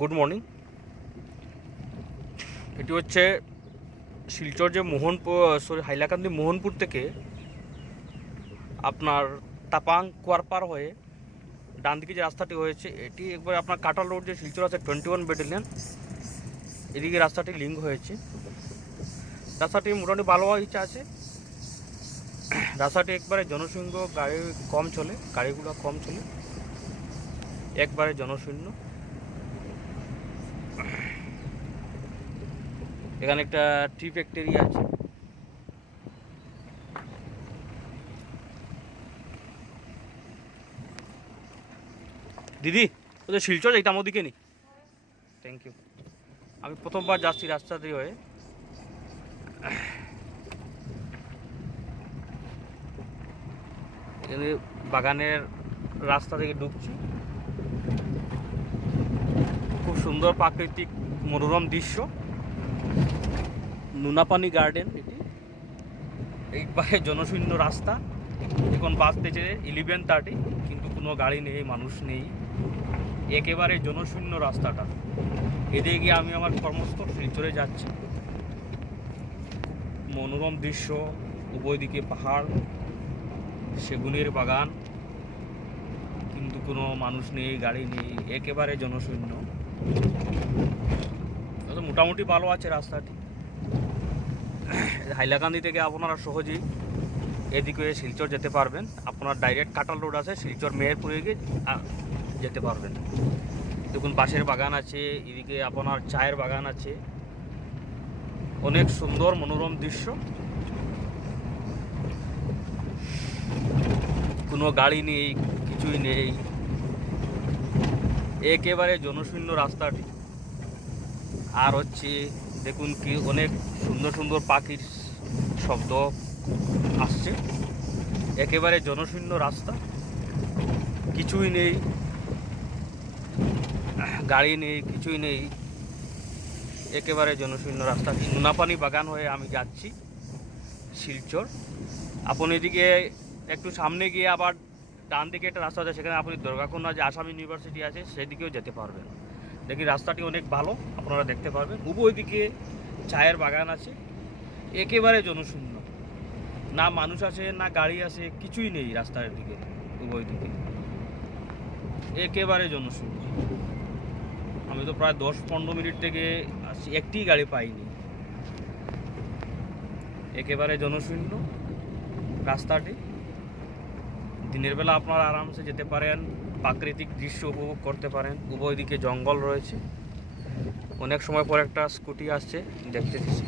Good morning. এটি হচ্ছে শিলচর যে হাইলাকান্দি মোহনপুর থেকে আপনার তাপাং কুয়ারপার হয়ে ডান দিকে যে রাস্তাটি হয়েছে, এটি একবার আপনার কাটাল রোড যে শিলচর আছে 21 ব্যাটালিয়ন, এদিকে রাস্তাটি লিঙ্ক হয়েছে। রাস্তাটি মোটামুটি ভালো ইচ্ছা আছে। রাস্তাটি একবারে জনশূন্য, গাড়ি কম চলে, গাড়িগুলো কম চলে, একবারে জনশূন্য। এখানে একটা টি ফ্যাক্টরি আছে। দিদি, ওদের শিলচর এইটা আমার দিকে নি। Thank you. আমি প্রথমবার যাচ্ছি রাস্তা দিয়ে হয়ে। এখানে বাগানের রাস্তা থেকে ঢুকছি। খুব সুন্দর প্রাকৃতিক মনোরম দৃশ্য। নুনাপানি গার্ডেন এটি। এইবারে জনশূন্য রাস্তা। এখন বাজতেছে 11:30, কিন্তু কোনো গাড়ি নেই, মানুষ নেই, একেবারে জনশূন্য রাস্তাটা। এদিকে গিয়ে আমি আমার কর্মস্থল শিলচরে যাচ্ছি। মনোরম দৃশ্য, উভয় দিকে পাহাড়, সেগুনের বাগান, কিন্তু কোনো মানুষ নেই, গাড়ি নেই, একেবারে জনশূন্য। মোটামুটি ভালো আছে রাস্তাটি। হাইলাকান্দি থেকে আপনারা সহজেই এদিকে শিলচর যেতে পারবেন। আপনার ডাইরেক্ট কাটাল রোড আছে, শিলচর মেহেরপুরে গিয়ে যেতে পারবেন। দেখুন বাঁশের বাগান আছে, এদিকে আপনার চায়ের বাগান আছে, অনেক সুন্দর মনোরম দৃশ্য। কোনো গাড়ি নেই, কিছুই নেই, একেবারে জনশূন্য রাস্তাটি। আর হচ্ছে দেখুন কি অনেক সুন্দর সুন্দর পাখির শব্দ আসছে। একেবারে জনশূন্য রাস্তা, কিছুই নেই, গাড়ি নেই, কিছুই নেই, একেবারে জনশূন্য রাস্তা। নুনাপানি বাগান হয়ে আমি যাচ্ছি শিলচর। আপনি এদিকে একটু সামনে গিয়ে আবার ডান দিকে একটা রাস্তা আছে, সেখানে আপনি দুর্গাকুন্ডা যে আসাম ইউনিভার্সিটি আছে সেদিকেও যেতে পারবেন। দেখি রাস্তাটি অনেক ভালো, আপনারা দেখতে পারবেন। উভয় দিকে চায়ের বাগান আছে, একেবারে জনশূন্য, না মানুষ আছে না গাড়ি আছে, কিছুই নেই রাস্তার দিকে, উভয় দিকে একেবারে জনশূন্য। আমি তো প্রায় 10-15 মিনিট থেকে আসছি, একটি গাড়ি পাইনি, একেবারে জনশূন্য রাস্তাটি। দিনের বেলা আপনারা আরামসে যেতে পারেন, প্রাকৃতিক দৃশ্য উপভোগ করতে পারেন। উভয় দিকে জঙ্গল রয়েছে। অনেক সময় পর একটা স্কুটি আসছে, দেখতেছি।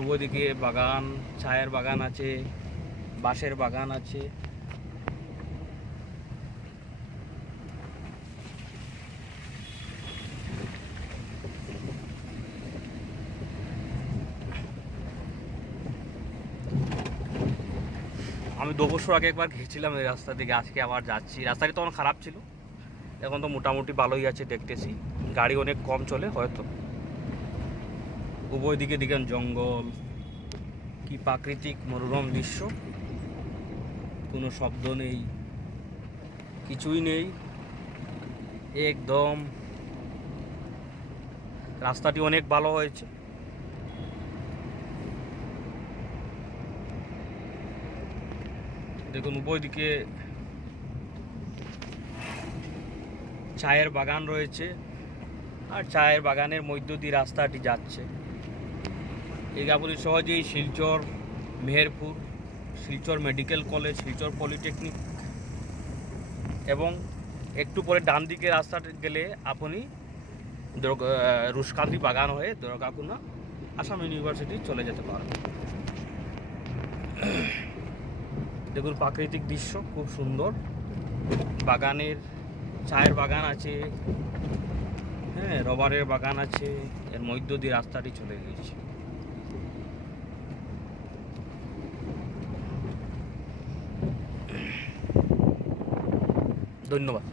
উভয় দিকে বাগান, চায়ের বাগান আছে, বাঁশের বাগান আছে। আমি 2 বছর আগে একবার গেছিলাম এই রাস্তা দিকে, আজকে আবার যাচ্ছি। রাস্তাটি তখন খারাপ ছিল, এখন তো মোটামুটি ভালোই আছে দেখতেছি। গাড়ি অনেক কম চলে হয়তো। উভয় দিকে দিকে জঙ্গল, কি প্রাকৃতিক মনোরম দৃশ্য, কোনো শব্দ নেই, কিছুই নেই, একদম। রাস্তাটি অনেক ভালো হয়েছে। দেখুন উভয় দিকে চায়ের বাগান রয়েছে, আর চায়ের বাগানের মধ্য দিয়ে রাস্তাটি যাচ্ছে। এই আপনি সহজেই Silchar, Meherpur, Silchar medical college, Silchar polytechnic, এবং একটু পরে ডান দিকে রাস্তাটা গেলে আপনি রুশকান্দি বাগান হয়ে দুর্গাকুন্ডা আসাম ইউনিভার্সিটি চলে যেতে পারেন। দেখুন প্রাকৃতিক দৃশ্য খুব সুন্দর। বাগানের চায়ের বাগান আছে, হ্যাঁ, রবারের বাগান আছে, এর মধ্য দিয়ে রাস্তাটি চলে গিয়েছে। ধন্যবাদ।